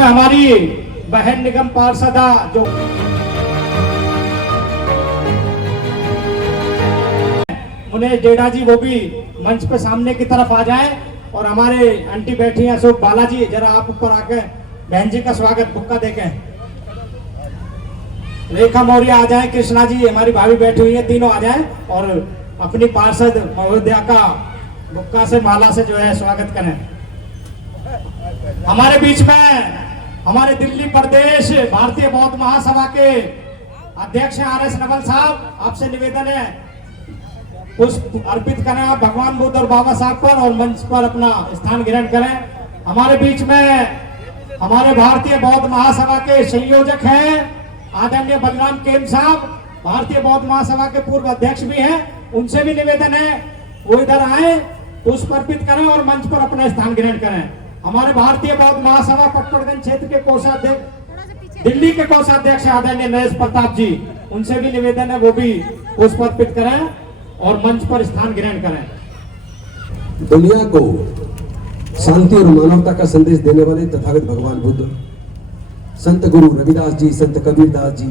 हमारी बहन निगम पार्षदा जो उन्हें डेढ़ा जी वो भी मंच पे सामने की तरफ आ जाएं और हमारे आंटी बैठी हैं अशोक बालाजी जरा आप ऊपर आकर बहन जी का स्वागत बुक्का देखें। रेखा मौर्य आ जाए, कृष्णा जी हमारी भाभी बैठी हुई है, तीनों आ जाएं और अपनी पार्षद महोदया का बुक्का से माला से जो है स्वागत करें। हमारे बीच में हमारे दिल्ली प्रदेश भारतीय बौद्ध महासभा के अध्यक्ष हैं आर एस नवल साहब, आपसे निवेदन है पुष्प अर्पित करें आप भगवान बुद्ध और बाबा साहब पर और मंच पर अपना स्थान ग्रहण करें। हमारे बीच में हमारे भारतीय बौद्ध महासभा के संयोजक हैं आदरणीय बलराम केम साहब, भारतीय बौद्ध महासभा के पूर्व अध्यक्ष भी हैं, उनसे भी निवेदन है वो इधर आए, पुष्प अर्पित करें और मंच पर अपना स्थान ग्रहण करें। हमारे भारतीय बौद्ध महासभा पटपड़गंज क्षेत्र के कोषाध्यक्ष दिल्ली के कोषाध्यक्ष आदरणीय नरेश प्रताप जी, उनसे भी निवेदन है वो भी पुष्प अर्पित करें और मंच पर स्थान ग्रहण करें। दुनिया को शांति और मानवता का संदेश देने वाले तथागत भगवान बुद्ध, संत गुरु रविदास जी, संत कबीरदास जी,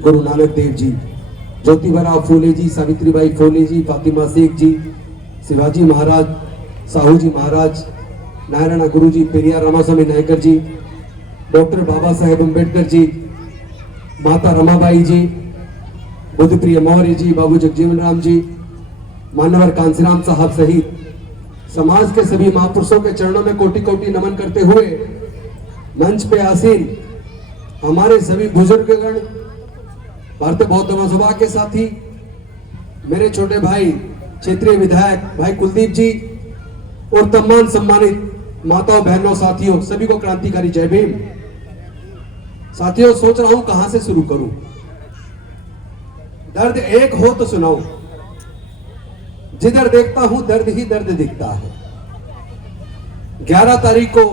गुरु नानक देव जी, ज्योतिबा फूले जी, सावित्रीबाई फूले जी, फातिमा शेख जी, शिवाजी महाराज, साहू जी महाराज, नारायण गुरु जी, पेरियार रामास्वामी नायकर जी, डॉक्टर बाबा साहेब अम्बेडकर जी, माता रमाबाई जी, बुद्धप्रिय मौर्य जी, बाबू जगजीवन राम जी, मानवर कांसीराम साहब सहित समाज के सभी महापुरुषों के चरणों में कोटि कोटि नमन करते हुए मंच पे आसीन हमारे सभी बुजुर्गगण, भारतीय बौद्ध महासभा के साथी, मेरे छोटे भाई क्षेत्रीय विधायक भाई कुलदीप जी और तमाम सम्मानित माताओं बहनों साथियों, सभी को क्रांतिकारी जय भीम। साथियों, सोच रहा हूं कहां से शुरू करूं। दर्द एक हो तो सुनाओ, जिधर देखता हूं दर्द ही दर्द दिखता है। 11 तारीख को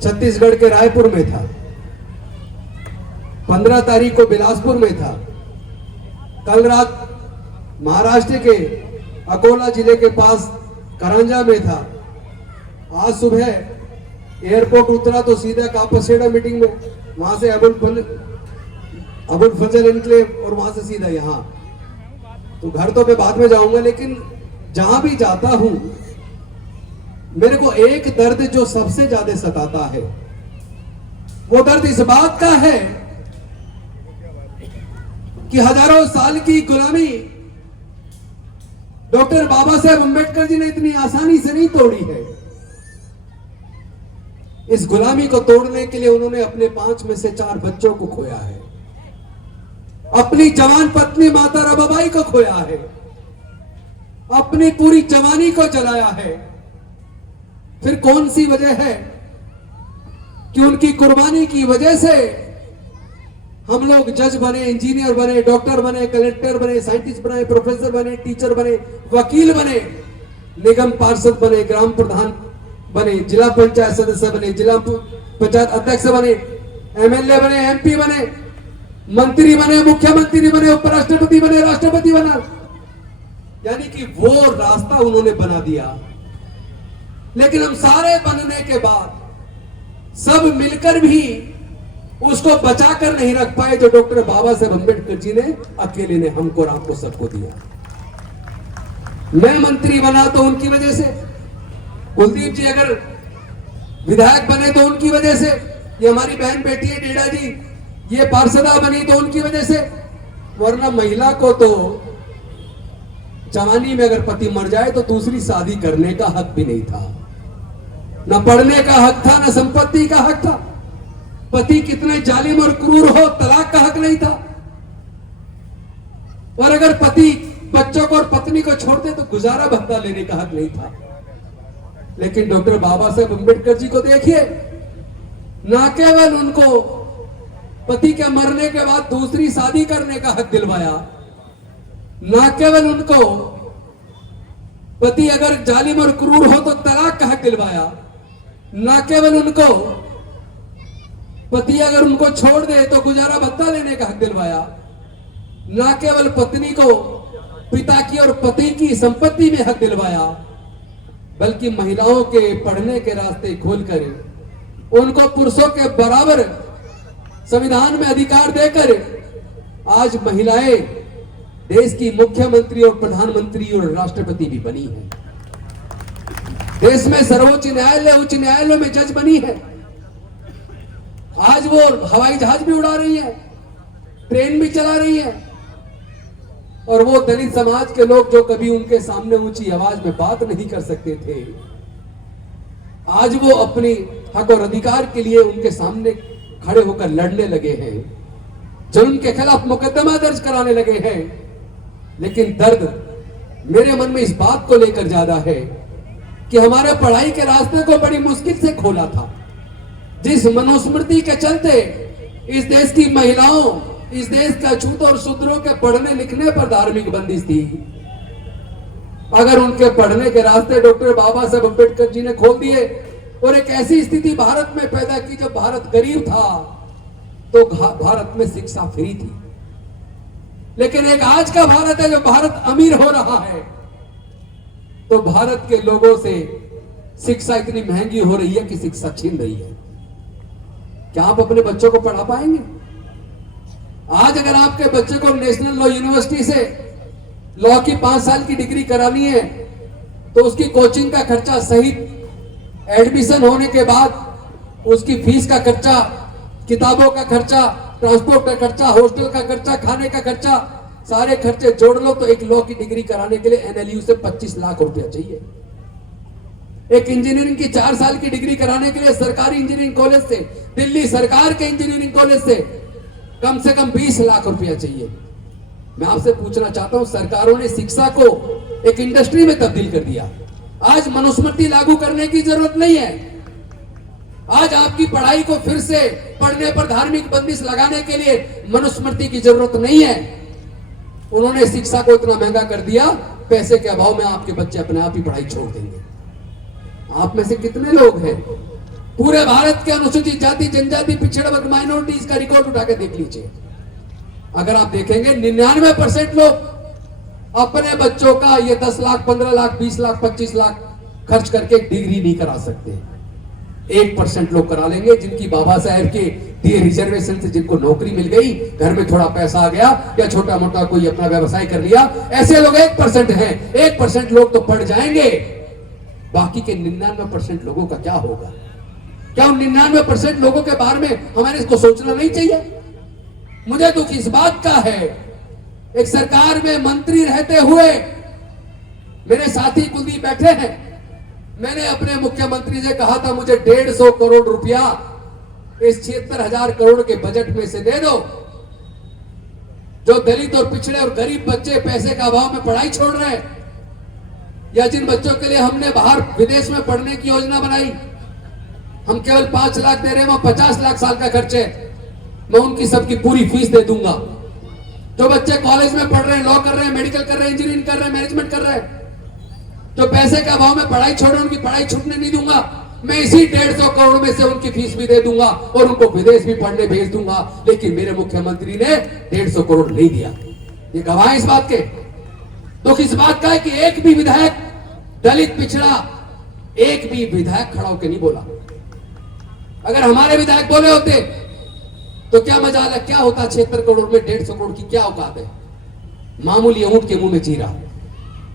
छत्तीसगढ़ के रायपुर में था, 15 तारीख को बिलासपुर में था, कल रात महाराष्ट्र के अकोला जिले के पास करंजा में था, आज सुबह एयरपोर्ट उतरा तो सीधा कापसेड़ा मीटिंग में, वहां से अबुल फजल एनक्लेव और वहां से सीधा यहां। तो घर तो मैं बाद में जाऊंगा, लेकिन जहां भी जाता हूं मेरे को एक दर्द जो सबसे ज्यादा सताता है, वो दर्द इस बात का है कि हजारों साल की गुलामी डॉक्टर बाबा साहेब अम्बेडकर जी ने इतनी आसानी से नहीं तोड़ी है। इस गुलामी को तोड़ने के लिए उन्होंने अपने 5 में से 4 बच्चों को खोया है, अपनी जवान पत्नी माता रमाबाई को खोया है, अपनी पूरी जवानी को जलाया है। फिर कौन सी वजह है कि उनकी कुर्बानी की वजह से हम लोग जज बने, इंजीनियर बने, डॉक्टर बने, कलेक्टर बने, साइंटिस्ट बने, प्रोफेसर बने, टीचर बने, वकील बने, निगम पार्षद बने, ग्राम प्रधान बने, जिला पंचायत सदस्य बने, जिला पंचायत अध्यक्ष बने, एमएलए बने, एमपी बने, मंत्री बने, मुख्यमंत्री बने, उपराष्ट्रपति बने, राष्ट्रपति बना। यानी कि वो रास्ता उन्होंने बना दिया। लेकिन हम सारे बनने के बाद सब मिलकर भी उसको बचाकर नहीं रख पाए जो डॉक्टर बाबा साहेब अम्बेडकर जी ने अकेले ने हमको और आपको सबको दिया। मैं मंत्री बना तो उनकी वजह से, कुलदीप जी अगर विधायक बने तो उनकी वजह से, ये हमारी बहन बेटी है डेढ़ा जी, ये पार्षदा बनी तो उनकी वजह से। वरना महिला को तो जवानी में अगर पति मर जाए तो दूसरी शादी करने का हक भी नहीं था, न पढ़ने का हक था, न संपत्ति का हक था। पति कितने जालिम और क्रूर हो, तलाक का हक नहीं था। और अगर पति बच्चों को और पत्नी को छोड़ते तो गुजारा भत्ता लेने का हक नहीं था। लेकिन डॉक्टर बाबा साहेब अम्बेडकर जी को देखिए, ना केवल उनको पति के मरने के बाद दूसरी शादी करने का हक दिलवाया, ना केवल उनको पति अगर जालिम और क्रूर हो तो तलाक का हक दिलवाया, ना केवल उनको पति अगर उनको छोड़ दे तो गुजारा भत्ता लेने का हक दिलवाया, ना केवल पत्नी को पिता की और पति की संपत्ति में हक दिलवाया, बल्कि महिलाओं के पढ़ने के रास्ते खोलकर उनको पुरुषों के बराबर संविधान में अधिकार देकर आज महिलाएं देश की मुख्यमंत्री और प्रधानमंत्री और राष्ट्रपति भी बनी है। देश में सर्वोच्च न्यायालय, उच्च न्यायालय में जज बनी है। आज वो हवाई जहाज भी उड़ा रही है, ट्रेन भी चला रही है। और वो दलित समाज के लोग जो कभी उनके सामने ऊंची आवाज में बात नहीं कर सकते थे, आज वो अपनी हक और अधिकार के लिए उनके सामने खड़े होकर लड़ने लगे हैं, जो उनके खिलाफ मुकदमा दर्ज कराने लगे हैं। लेकिन दर्द मेरे मन में इस बात को लेकर ज्यादा है कि हमारे पढ़ाई के रास्ते को बड़ी मुश्किल से खोला था। जिस मनुस्मृति के चलते इस देश की महिलाओं, इस देश का छूत और शूद्रों के पढ़ने लिखने पर धार्मिक बंदिश थी, अगर उनके पढ़ने के रास्ते डॉक्टर बाबा साहब अम्बेडकर जी ने खोल दिए और एक ऐसी स्थिति भारत में पैदा की जब भारत गरीब था तो भारत में शिक्षा फ्री थी। लेकिन एक आज का भारत है जो भारत अमीर हो रहा है, तो भारत के लोगों से शिक्षा इतनी महंगी हो रही है कि शिक्षा छीन रही है। क्या आप अपने बच्चों को पढ़ा पाएंगे? आज अगर आपके बच्चे को नेशनल लॉ यूनिवर्सिटी से लॉ की 5 साल की डिग्री करानी है तो उसकी कोचिंग का खर्चा सहित एडमिशन होने के बाद उसकी फीस का खर्चा, किताबों का खर्चा, ट्रांसपोर्ट का खर्चा, हॉस्टल का खर्चा, खाने का खर्चा, सारे खर्चे जोड़ लो तो एक लॉ की डिग्री कराने के लिए एनएलयू से 25 लाख रुपया चाहिए। एक इंजीनियरिंग की 4 साल की डिग्री कराने के लिए सरकारी इंजीनियरिंग कॉलेज से, दिल्ली सरकार के इंजीनियरिंग कॉलेज से कम 20 लाख रुपया चाहिए। मैं आपसे पूछना चाहता हूं, सरकारों ने शिक्षा को एक इंडस्ट्री में तब्दील कर दिया। आज मनुस्मृति लागू करने की जरूरत नहीं है। आज आपकी पढ़ाई को फिर से पढ़ने पर धार्मिक बंदिश लगाने के लिए मनुस्मृति की जरूरत नहीं है। उन्होंने शिक्षा को इतना महंगा कर दिया, पैसे के अभाव में आपके बच्चे अपने आप ही पढ़ाई छोड़ देंगे। आप में से कितने लोग हैं पूरे भारत के अनुसूचित जाति, जनजाति, पिछड़ा वर्ग, माइनॉरिटीज का रिकॉर्ड उठा के देख लीजिए। अगर आप देखेंगे 99% लोग अपने बच्चों का ये 10 लाख, 15 लाख, 20 लाख, 25 लाख खर्च करके डिग्री नहीं करा सकते। 1% लोग करा लेंगे, जिनकी बाबा साहब के दिए रिजर्वेशन से जिनको नौकरी मिल गई, घर में थोड़ा पैसा आ गया या छोटा मोटा कोई अपना व्यवसाय कर लिया, ऐसे लोग 1% हैं। 1% लोग तो पढ़ जाएंगे, बाकी के 99% लोगों का क्या होगा? क्या उन 99% लोगों के बारे में हमारे इसको सोचना नहीं चाहिए? मुझे दुख इस बात का है, एक सरकार में मंत्री रहते हुए मेरे साथी कुलदीप बैठे हैं, मैंने अपने मुख्यमंत्री से कहा था मुझे 150 करोड़ रुपया इस 76,000 करोड़ के बजट में से दे दो। जो दलित और पिछड़े और गरीब बच्चे पैसे का अभाव में पढ़ाई छोड़ रहे हैं, या जिन बच्चों के लिए हमने बाहर विदेश में पढ़ने की योजना बनाई, हम केवल 5 लाख दे रहे हैं, वहां 50 लाख साल का खर्च है, मैं उनकी सबकी पूरी फीस दे दूंगा। जो बच्चे कॉलेज में पढ़ रहे हैं, लॉ कर रहे हैं, मेडिकल कर रहे हैं, इंजीनियरिंग कर रहे हैं, मैनेजमेंट कर रहे हैं, जो पैसे के अभाव में पढ़ाई छोड़ रहे, उनकी पढ़ाई छूटने नहीं दूंगा। मैं इसी 150 करोड़ में से उनकी फीस भी दे दूंगा और उनको विदेश भी पढ़ने भेज दूंगा। लेकिन मेरे मुख्यमंत्री ने 150 करोड़ नहीं दिया। ये गवाह इस बात के। दुख इस बात का है कि एक भी विधायक, दलित, पिछड़ा, एक भी विधायक खड़ा होकर नहीं बोला। अगर हमारे विधायक बोले होते तो क्या मजाल है, क्या होता? 76 करोड़ में 150 करोड़ की क्या औकात है? मामूली ऊंट के मुंह में जीरा।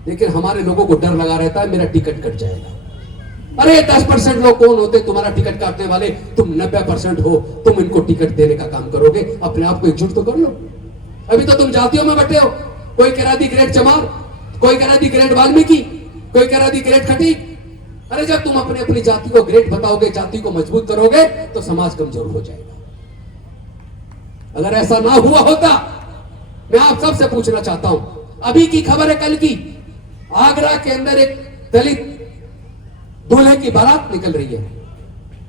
लेकिन हमारे लोगों को डर लगा रहता है मेरा टिकट कट जाएगा। अरे 10% लोग कौन होते तुम्हारा टिकट काटने वाले? तुम 90% हो, तुम इनको टिकट देने का काम करोगे। अपने आप को एकजुट तो कर लो। अभी तो तुम जातियों में बटे हो। कोई कह रहा दी ग्रेट चमार, कोई कह रहा दी ग्रेट वाल्मीकि, कोई कह रहा दी ग्रेट खटीक। अरे जब तुम अपने अपनी जाति को ग्रेट बताओगे, जाति को मजबूत करोगे, तो समाज कमजोर हो जाएगा। अगर ऐसा ना हुआ होता, मैं आप सबसे पूछना चाहता हूं, अभी की खबर है कल की, आगरा के अंदर एक दलित दूल्हे की बारात निकल रही है।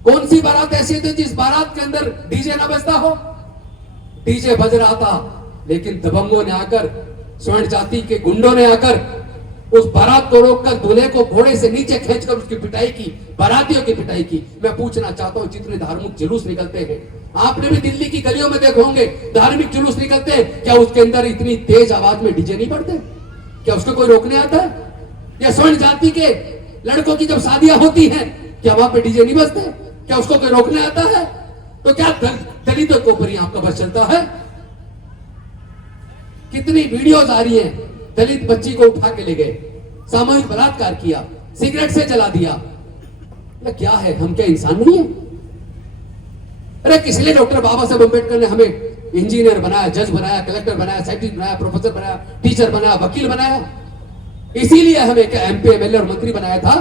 कौन सी बारात ऐसी थी जिस बारात के अंदर डीजे ना बजता हो? डीजे बज रहा था, लेकिन दबंगों ने आकर, स्वर्ण जाति के गुंडों ने आकर उस बारात को रोककर दूल्हे को घोड़े से नीचे खींचकर उसकी पिटाई की, बारातियों की पिटाई की। मैं पूछना चाहता हूं, जितने धार्मिक जुलूस निकलते हैं, आपने भी दिल्ली की गलियों में देखे होंगे, धार्मिक जुलूस निकलते हैं, क्या उसके अंदर इतनी तेज आवाज में डीजे नहीं पड़ते? क्या उसको कोई रोकने आता है? या स्वर्ण जाति के लड़कों की जब शादियां होती हैं, क्या वहां पे डीजे नहीं बजते? क्या उसको कोई रोकने आता है? तो क्या दलितों के ऊपर ही आपका बस चलता है? कितनी वीडियोज आ रही हैं, दलित बच्ची को उठा के ले गए, सामूहिक बलात्कार किया, सिगरेट से जला दिया। क्या है, हम क्या इंसान नहीं है? अरे किस लिए डॉक्टर बाबा साहब अम्बेडकर ने हमें इंजीनियर बनाया, जज बनाया, कलेक्टर बनाया, साइंटिस्ट बनाया, प्रोफेसर बनाया, टीचर बनाया, वकील बनाया? इसीलिए हमें एमपी, एमएलए और मंत्री बनाया था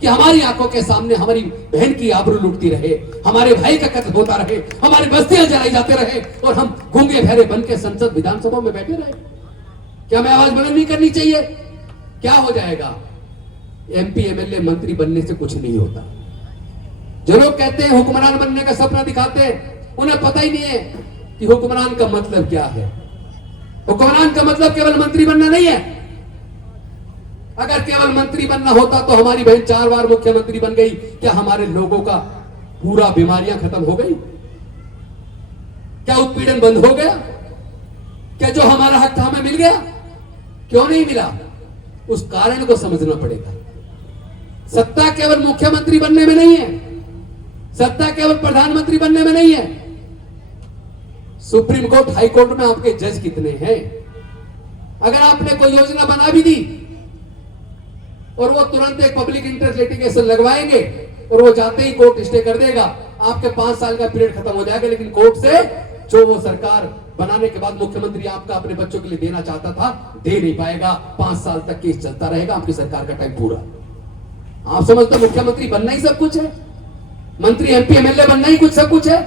कि हमारी आंखों के सामने हमारी बहन की आबरू लुटती रहे, हमारे भाई का कत्ल होता रहे, हमारी बस्तियां जलाई जाते रहे और हम गूंगे बहरे बन के संसद विधानसभा में बैठे रहे। क्या हमें आवाज बुलंद नहीं करनी चाहिए? क्या हो जाएगा? एमपी, एमएलए, मंत्री बनने से कुछ नहीं होता। जो लोग कहते हैं हुक्मरान बनने का सपना दिखाते हैं, उन्हें पता ही नहीं है कि हुक्मरान का मतलब क्या है। हुक्मरान का मतलब केवल मंत्री बनना नहीं है। अगर केवल मंत्री बनना होता तो हमारी बहन 4 बार मुख्यमंत्री बन गई, क्या हमारे लोगों का पूरा बीमारियां खत्म हो गई? क्या उत्पीड़न बंद हो गया? क्या जो हमारा हक था हमें मिल गया? क्यों नहीं मिला? उस कारण को समझना पड़ेगा। सत्ता केवल मुख्यमंत्री बनने में नहीं है, सत्ता केवल प्रधानमंत्री बनने में नहीं है। सुप्रीम कोर्ट, हाई कोर्ट में आपके जज कितने हैं? अगर आपने कोई योजना बना भी दी और वो तुरंत एक पब्लिक इंटरेस्ट लिटिगेशन लगवाएंगे और वो जाते ही कोर्ट स्टे कर देगा, आपके 5 साल का पीरियड खत्म हो जाएगा। लेकिन कोर्ट से जो वो सरकार बनाने के बाद मुख्यमंत्री आपका अपने बच्चों के लिए देना चाहता था, दे नहीं पाएगा। 5 साल तक केस चलता रहेगा, आपकी सरकार का टाइम पूरा। आप समझते मुख्यमंत्री बनना ही सब कुछ है? मंत्री, एमपी, एमएलए बनना ही कुछ सब कुछ है?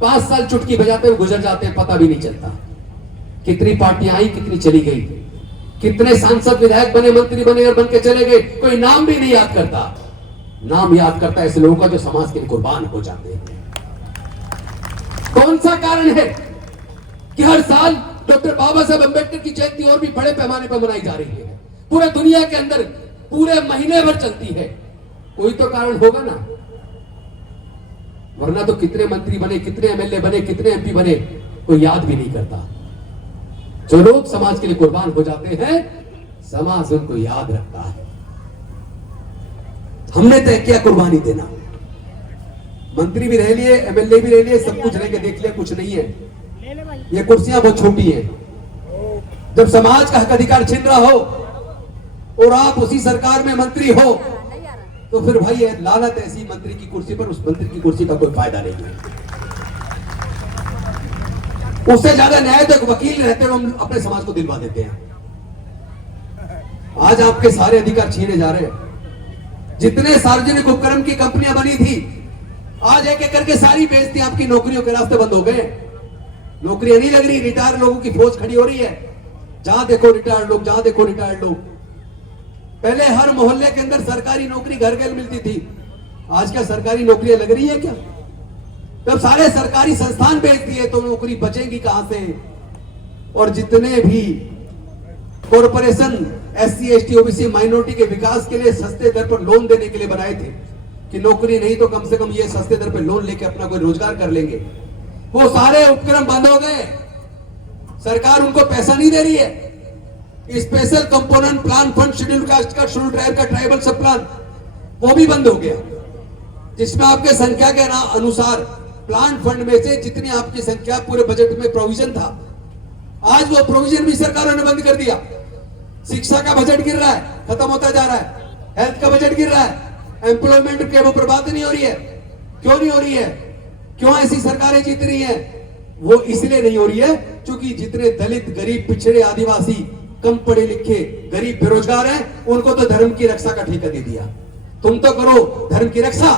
5 साल चुटकी बजाते हुए गुजर जाते हैं, पता भी नहीं चलता। कितनी पार्टियां आई, कितनी चली गई, कितने सांसद, विधायक बने, मंत्री बने और बन के चले गए, कोई नाम भी नहीं याद करता। नाम याद करता है ऐसे लोगों का जो समाज के लिए कुर्बान हो जाते हैं। कौन सा कारण है कि हर साल डॉक्टर बाबा साहब अम्बेडकर की जयंती और भी बड़े पैमाने पर मनाई जा रही है? पूरे दुनिया के अंदर पूरे महीने भर चलती है। कोई तो कारण होगा ना, वरना तो कितने मंत्री बने, कितने एमएलए बने, कितने एमपी बने, कोई याद भी नहीं करता। जो लोग समाज के लिए कुर्बान हो जाते हैं, समाज उनको याद रखता है। हमने तय किया कुर्बानी देना। मंत्री भी रह लिए, एमएलए भी रह लिए, सब कुछ रह के देख लिया, कुछ नहीं है। ये कुर्सियां बहुत छोटी हैं। जब समाज का हक अधिकार छीन रहा हो और आप उसी सरकार में मंत्री हो, तो फिर भाई लानत ऐसी मंत्री की कुर्सी पर, उस मंत्री की कुर्सी का कोई फायदा नहीं है। उससे ज्यादा न्याय तो एक वकील रहते हुए हम अपने समाज को दिलवा देते हैं। आज आपके सारे अधिकार छीने जा रहे हैं। जितने सार्वजनिक उपक्रम की कंपनियां बनी थी, आज एक एक करके सारी बेइज्जती, आपकी नौकरियों के रास्ते बंद हो गए। नौकरियां नहीं लग रही, रिटायर्ड लोगों की फौज खड़ी हो रही है। जहां देखो रिटायर्ड लोग, जहां देखो रिटायर्ड लोग। पहले हर मोहल्ले के अंदर सरकारी नौकरी घर घर मिलती थी, आज क्या सरकारी नौकरियां लग रही है क्या? जब सारे सरकारी संस्थान बेच दिए तो नौकरी बचेगी कहां से? और जितने भी corporation SC, ST, OBC, minority के विकास के लिए सस्ते दर पर लोन देने के लिए बनाए थे कि नौकरी नहीं तो कम से कम ये सस्ते दर पर लोन लेके अपना कोई रोजगार कर लेंगे, वो सारे उपक्रम बंद हो गए। सरकार उनको पैसा नहीं दे रही है। Special component plan fund, schedule caste का, शेड्यूल ट्राइब का ट्राइबल सब प्लान, वो भी बंद हो गया, जिसमें आपके संख्या के अनुसार प्लान फंड में से जितनी आपकी संख्या पूरे बजट में प्रोविजन था, आज वो प्रोविजन भी सरकारों ने बंद कर दिया। शिक्षा का बजट गिर रहा है, खत्म होता जा रहा है। हेल्थ का बजट गिर रहा है। एम्प्लॉयमेंट के वो बर्बादी नहीं हो रही है। क्यों नहीं हो रही है? क्यों ऐसी सरकारें जीत रही हैं? वो इसलिए नहीं हो रही है क्योंकि जितने दलित, गरीब, पिछड़े, आदिवासी, कम पढ़े लिखे, गरीब, बेरोजगार हैं, उनको तो धर्म की रक्षा का ठेका दे दिया। तुम तो करो धर्म की रक्षा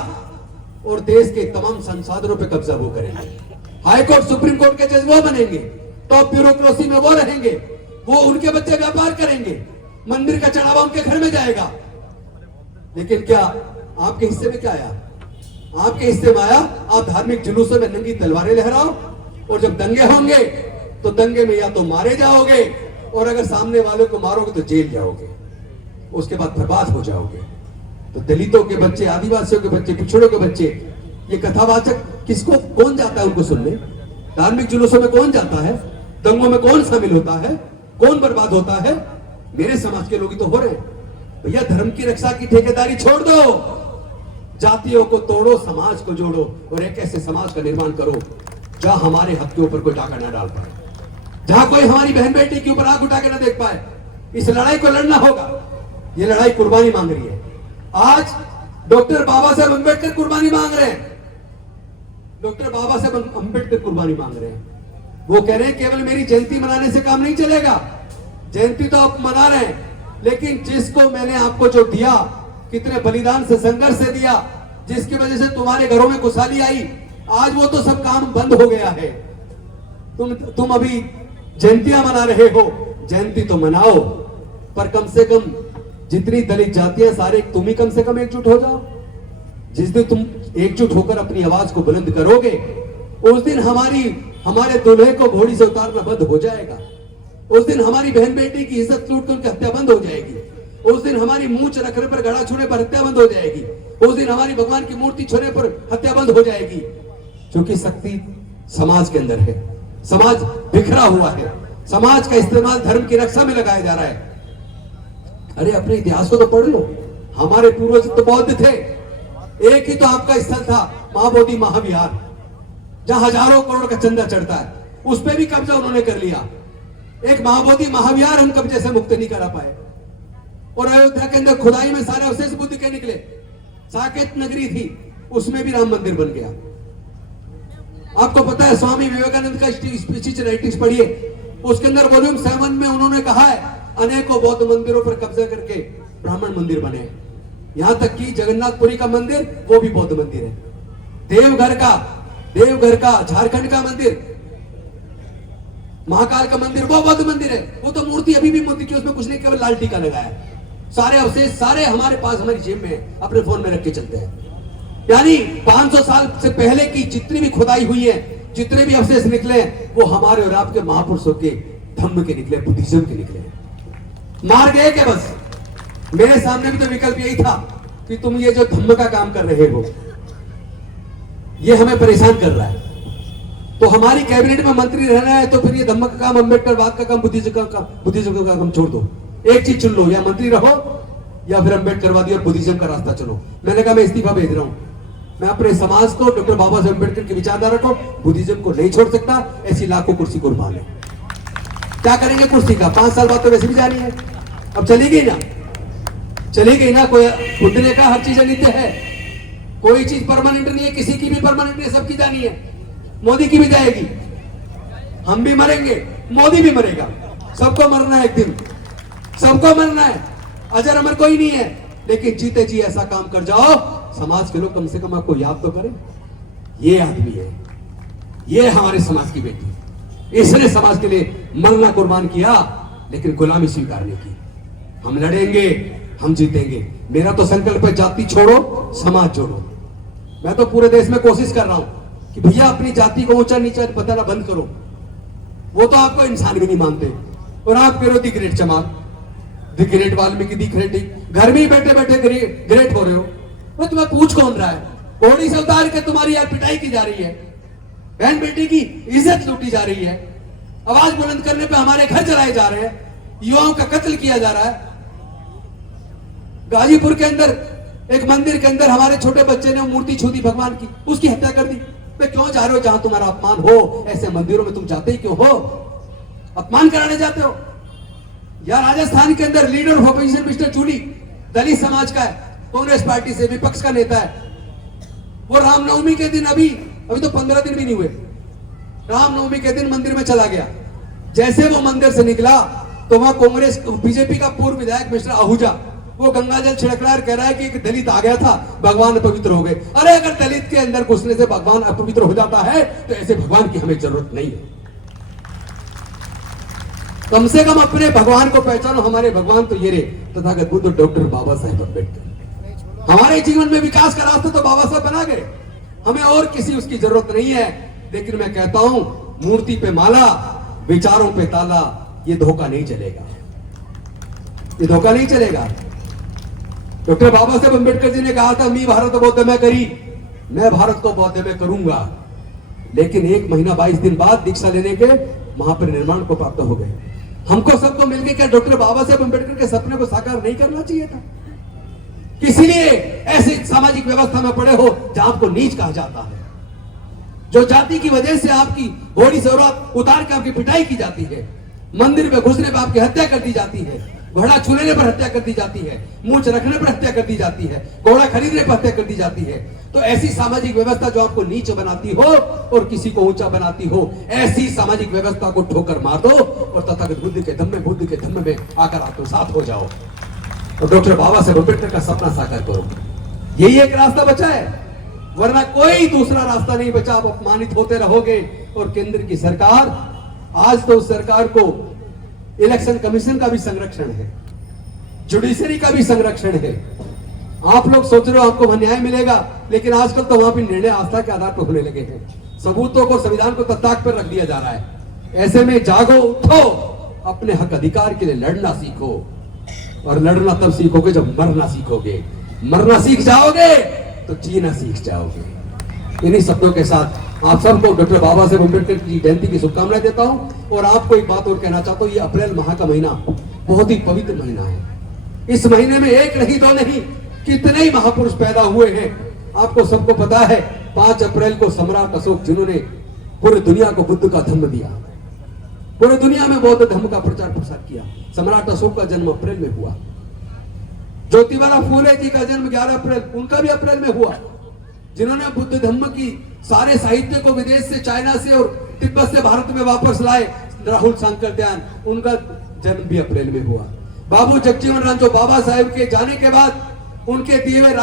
और देश के तमाम संसाधनों पे कब्जा वो करेंगे। हाई कोर्ट, सुप्रीम कोर्ट के जज वो बनेंगे, टॉप ब्यूरोक्रेसी में वो रहेंगे, वो उनके बच्चे व्यापार करेंगे, मंदिर का चढ़ावा उनके घर में जाएगा। लेकिन क्या आपके हिस्से में क्या आया? आपके हिस्से में आया आप धार्मिक जुलूसों में नंगी तलवारें लहराओ और जब दंगे होंगे तो दंगे में या तो मारे जाओगे और अगर सामने वालों को मारोगे तो जेल जाओगे, उसके बाद बर्बाद हो जाओगे। तो दलितों के बच्चे, आदिवासियों के बच्चे, पिछड़ों के बच्चे, ये कथावाचक किसको, कौन जाता है उनको सुनने? धार्मिक जुलूसों में कौन जाता है? दंगों में कौन शामिल होता है? कौन बर्बाद होता है? मेरे समाज के लोग ही तो हो रहे हैं। भैया धर्म की रक्षा की ठेकेदारी छोड़ दो। जातियों को तोड़ो, समाज को जोड़ो और एक ऐसे समाज का निर्माण करो जहां हमारे हक के ऊपर कोई डाका ना डाल पाए, जहां कोई हमारी बहन बेटी के ऊपर आंख उठा के ना देख पाए। इस लड़ाई को लड़ना होगा। ये लड़ाई कुर्बानी मांग रही है। आज डॉक्टर बाबा साहेब अंबेडकर कुर्बानी मांग रहे हैं। डॉक्टर बाबा साहेब अंबेडकर कुर्बानी मांग रहे हैं। वो कह रहे हैं केवल मेरी जयंती मनाने से काम नहीं चलेगा। जयंती तो आप मना रहे हैं, लेकिन जिसको मैंने आपको जो दिया, कितने बलिदान से, संघर्ष से दिया, जिसकी वजह से तुम्हारे घरों में खुशहाली आई, आज वो तो सब काम बंद हो गया है। तुम अभी जयंतियां मना रहे हो। जयंती तो मनाओ, पर कम से कम जितनी दलित जातियां सारे तुम ही कम से कम एकजुट हो जाओ। जिस दिन तुम एकजुट होकर अपनी आवाज को बुलंद करोगे, उस दिन हमारे दूल्हे को घोड़ी से उतारना बंद हो जाएगा। उस दिन हमारी बहन बेटी की इज्जत लूट कर उनकी हत्या बंद हो जाएगी। उस दिन हमारी मूंछ रखने पर, गड़ा छूने पर हत्या बंद हो जाएगी। उस दिन हमारी भगवान की मूर्ति छूने पर हत्या बंद हो जाएगी। क्योंकि शक्ति समाज के अंदर है। समाज बिखरा हुआ है। समाज का इस्तेमाल धर्म की रक्षा में लगाया जा रहा है। अरे अपने इतिहास को तो पढ़ लो। हमारे पूर्वज तो बौद्ध थे। एक ही तो आपका स्थल था, महाबोधि महाविहार, जहां हजारों करोड़ का चंदा चढ़ता है। उस पर भी कब्जा उन्होंने कर लिया। एक महाबोधि महाविहार हम कब्जे से मुक्त नहीं करा पाए। और अयोध्या के अंदर खुदाई में सारे अवशेष बुद्ध के निकले। साकेत नगरी थी, उसमें भी राम मंदिर बन गया। आपको पता है स्वामी विवेकानंद का स्पीच राइटिंग्स पढ़िए, उसके अंदर वॉल्यूम 7 में उन्होंने कहा है अनेकों बौद्ध मंदिरों पर कब्जा करके ब्राह्मण मंदिर बने। यहां तक कि जगन्नाथपुरी का मंदिर वो भी बौद्ध मंदिर है। देवघर का झारखंड का मंदिर, महाकाल का मंदिर वो बौद्ध मंदिर है। वो तो मूर्ति अभी भी मूर्ति की, उसमें कुछ नहीं, केवल लाल टीका लगाया है। सारे अवशेष सारे हमारे पास हमारी जेब में है, अपने फोन में रख के चलते हैं। यानी 500 साल से पहले की जितनी भी खुदाई हुई है, जितने भी अवशेष निकले हैं, वो हमारे और आपके महापुरुषों के धम्म के निकले, बुद्धिज्म के निकले। मार गए क्या? बस मेरे सामने भी तो विकल्प यही था कि तुम ये जो धम्म का काम कर रहे हो, ये हमें परेशान कर रहा है। तो हमारी कैबिनेट में मंत्री रहना है तो फिर ये धम्म का काम, अम्बेडकरवाद का काम, बुद्धिज्म का काम छोड़ दो। एक चीज चुन लो, या मंत्री रहो या फिर अम्बेडकरवादी और बुद्धिज्म का रास्ता चुनो। मैंने कहा मैं इस्तीफा भेज रहा हूं। मैं अपने समाज को डॉक्टर बाबा साहेब अम्बेडकर की विचारधारा को, बुद्धिज्म को नहीं छोड़ सकता। ऐसी लाखों कुर्सी कुर्बान है। क्या करेंगे कुर्सी का? 5 साल बाद तो वैसे भी जानी है। अब चली गई ना। कोई बुद्ध ने कहा हर चीज अनित्य है, कोई चीज परमानेंट नहीं है, किसी की भी परमानेंट नहीं है, सबकी जानी है। मोदी की भी जाएगी, हम भी मरेंगे, मोदी भी मरेगा, सबको मरना है एक दिन, सबको मरना है। अजर अमर कोई नहीं है। लेकिन जीते जी ऐसा काम कर जाओ, समाज के लोग कम से कम आपको याद तो करें, ये आदमी है, ये हमारे समाज की बेटी, इसने समाज के लिए मरना कुर्बान किया, लेकिन गुलामी स्वीकार नहीं की। हम लड़ेंगे, हम जीतेंगे। मेरा तो संकल्प है, जाति छोड़ो, समाज जोड़ो। मैं तो पूरे देश में कोशिश कर रहा हूं कि भैया अपनी जाति को ऊंचा नीचा बताना बंद करो। वो तो आपको इंसान भी नहीं मानते, और आप विरोधी ग्रेट चमार, the great Valmiki, the great, घर में ही बैठे बैठे ग्रेट हो रहे हो। वो तुम्हें पूछ कौन रहा है? घोड़ी से उतार के तुम्हारी यार पिटाई की जा रही है, बहन बेटी की इज्जत लूटी जा रही है, आवाज बुलंद करने पे हमारे घर जलाए जा रहे हैं, युवाओं का कत्ल किया जा रहा है। गाजीपुर के अंदर एक मंदिर के अंदर हमारे छोटे बच्चे ने मूर्ति छू दी भगवान की, उसकी हत्या कर दी। वे क्यों जा रहे हो? जहां तुम्हारा अपमान हो, ऐसे मंदिरों में तुम जाते ही क्यों हो? अपमान कराने जाते हो। या राजस्थान के अंदर लीडर ऑफ अपोजिशन मिस्टर चूली दलित समाज का है, कांग्रेस पार्टी से विपक्ष का नेता है। वो रामनवमी के दिन अभी तो 15 दिन भी नहीं हुए, रामनवमी के दिन मंदिर में चला गया। जैसे वो मंदिर से निकला तो वहां कांग्रेस बीजेपी का पूर्व विधायक मिस्टर आहूजा, वो गंगाजल छिड़क रहा है, कह रहा है कि एक दलित आ गया था, भगवान अपवित्र हो गए। अरे अगर दलित के अंदर घुसने से भगवान अपवित्र हो जाता है तो ऐसे भगवान की हमें जरूरत नहीं है। कम से कम अपने भगवान को पहचानो। हमारे भगवान तो ये रे तथागत बुद्ध डॉक्टर बाबा साहेब अम्बेडकर। हमारे जीवन में विकास का रास्ता तो बाबा साहब बना गए, हमें और किसी उसकी जरूरत नहीं है। लेकिन मैं कहता हूं, मूर्ति पे माला, विचारों पे ताला, ये धोखा नहीं चलेगा, ये धोखा नहीं चलेगा। डॉक्टर बाबा साहेब अम्बेडकर जी ने कहा था, मी भारत बौद्ध में करी, मैं भारत को बौद्ध में करूंगा। लेकिन 1 महीना 22 दिन बाद दीक्षा लेने के महापरिनिर्वाण को प्राप्त हो गए। हमको सबको मिलकर क्या डॉक्टर बाबा साहेब अम्बेडकर के सपने को साकार नहीं करना चाहिए था? किसी लिए ऐसी सामाजिक व्यवस्था में पड़े हो जहां आपको नीच कहा जाता है, जो जाति की वजह से आपकी घोड़ी से उतार के आपकी पिटाई की जाती है, मंदिर में घुसने पर आपकी हत्या कर दी जाती है, घोड़ा छूने पर हत्या कर दी जाती है, मूंछ रखने पर हत्या कर दी जाती है, घोड़ा खरीदने पर हत्या कर दी जाती है। तो ऐसी सामाजिक व्यवस्था जो आपको नीच बनाती हो और किसी को ऊंचा बनाती हो, ऐसी सामाजिक व्यवस्था को ठोकर मार दो और तथागत बुद्ध के धम्म में आकर आत्मसात हो जाओ और डॉक्टर बाबा साहेब अम्बेडकर का सपना साकार करो। यही एक रास्ता बचा है, वरना कोई दूसरा रास्ता नहीं बचा। आप अपमानित होते रहोगे। और केंद्र की सरकार, आज तो उस सरकार को इलेक्शन कमीशन का भी संरक्षण है, जुडिशरी का भी संरक्षण है। आप लोग सोच रहे हो आपको वहां न्याय मिलेगा, लेकिन आजकल तो वहां भी निर्णय आस्था के आधार पर होने लगे हैं। सबूतों को, संविधान को तख्ताक पर रख दिया जा रहा है। ऐसे में जागो, उठो, अपने हक अधिकार के लिए लड़ना सीखो। और लड़ना तब सीखोगे जब मरना सीखोगे। मरना सीख जाओगे तो जीना सीख जाओगे। इन्हीं शब्दों के साथ आप सबको डॉक्टर बाबा साहेब अम्बेडकर की जयंती की शुभकामनाएं देता हूं। और आपको एक बात और कहना चाहता हूं, ये अप्रैल माह का महीना बहुत ही पवित्र महीना है। इस महीने में एक नहीं, दो नहीं, कितने ही महापुरुष पैदा हुए हैं। आपको सबको पता है 5 अप्रैल को सम्राट अशोक, जिन्होंने पूरी दुनिया को बुद्ध का धर्म दिया, पूरी दुनिया में बौद्ध धर्म का प्रचार प्रसार किया, सम्राट अशोक का जन्म अप्रैल में हुआ। ज्योतिबा फूले जी का जन्म 11 अप्रैल, उनका भी अप्रैल में हुआ। जिन्होंने बुद्ध धर्म की सारे साहित्य को विदेश से, चाइना से और तिब्बत से भारत में वापस लाए, राहुल शंकरदयाल, उनका जन्म भी अप्रैल में हुआ। बाबू जगजीवन राम, जो बाबा साहेब के जाने के बाद उनके दिए हुए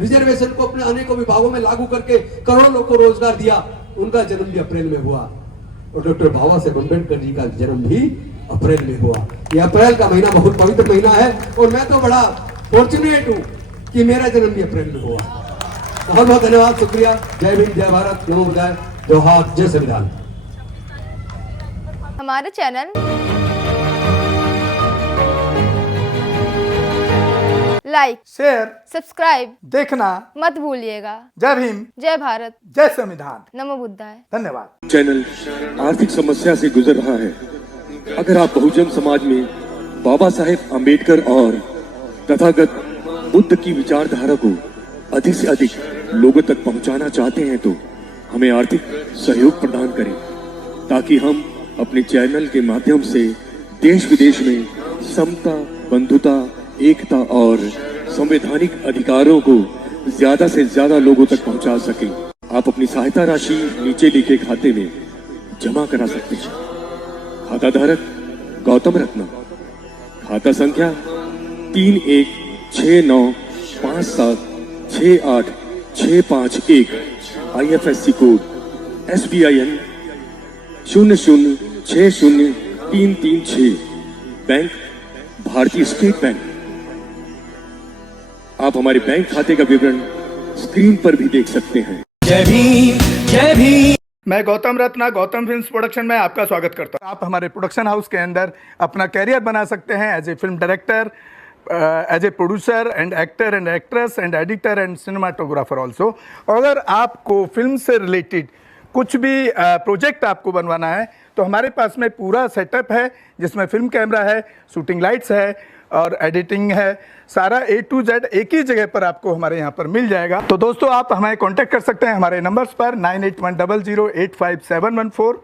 रिजर्वेशन को अपने अनेकों विभागों में लागू करके करोड़ों लोगों को रोजगार दिया, उनका जन्म भी अप्रैल में हुआ। और डॉक्टर बाबा साहेब अम्बेडकर जी का जन्म भी अप्रैल में हुआ। यह अप्रैल का महीना बहुत पवित्र महीना है और मैं तो बड़ा फॉर्चुनेट हूं कि मेरा जन्म भी अप्रैल में हुआ। बहुत बहुत धन्यवाद, शुक्रिया। जय भीम, जय भारत, नमो बुद्धाय, जोहार, जय संविधान। हमारे चैनल लाइक, शेयर, सब्सक्राइब देखना मत भूलिएगा। जय भीम, जय भारत, जय संविधान, नमो बुद्धाय। धन्यवाद। चैनल आर्थिक समस्या से गुजर रहा है। अगर आप बहुजन समाज में बाबा साहेब अम्बेडकर और तथागत बुद्ध की विचारधारा को अधिक से अधिक लोगों तक पहुंचाना चाहते हैं तो हमें आर्थिक सहयोग प्रदान करें, ताकि हम अपने चैनल के माध्यम से देश विदेश में समता, बंधुता, एकता और संवैधानिक अधिकारों को ज्यादा से ज्यादा लोगों तक पहुंचा सकें। आप अपनी सहायता राशि नीचे लिखे खाते में जमा करा सकते हैं। खाता धारक गौतम रत्ना, खाता संख्या 3169576865 IFSC कोड SBIN 0060336, बैंक भारतीय स्टेट बैंक। आप हमारे बैंक खाते का विवरण स्क्रीन पर भी देख सकते हैं। जय भीम, जय भीम। मैं गौतम रत्ना, गौतम फिल्म्स प्रोडक्शन में आपका स्वागत करता हूं। आप हमारे प्रोडक्शन हाउस के अंदर अपना कैरियर बना सकते हैं as a film director, as a producer and actor and actress and editor and cinematographer also. अगर आपको फिल्म से रिलेटेड कुछ भी प्रोजेक्ट आपको बनवाना है तो हमारे पास में पूरा सेटअप है, जिसमें फिल्म कैमरा है, शूटिंग लाइट्स है और एडिटिंग है। सारा A to Z एक ही जगह पर आपको हमारे यहाँ पर मिल जाएगा। तो दोस्तों, आप हमें कांटेक्ट कर सकते हैं हमारे नंबर्स पर 9810085714।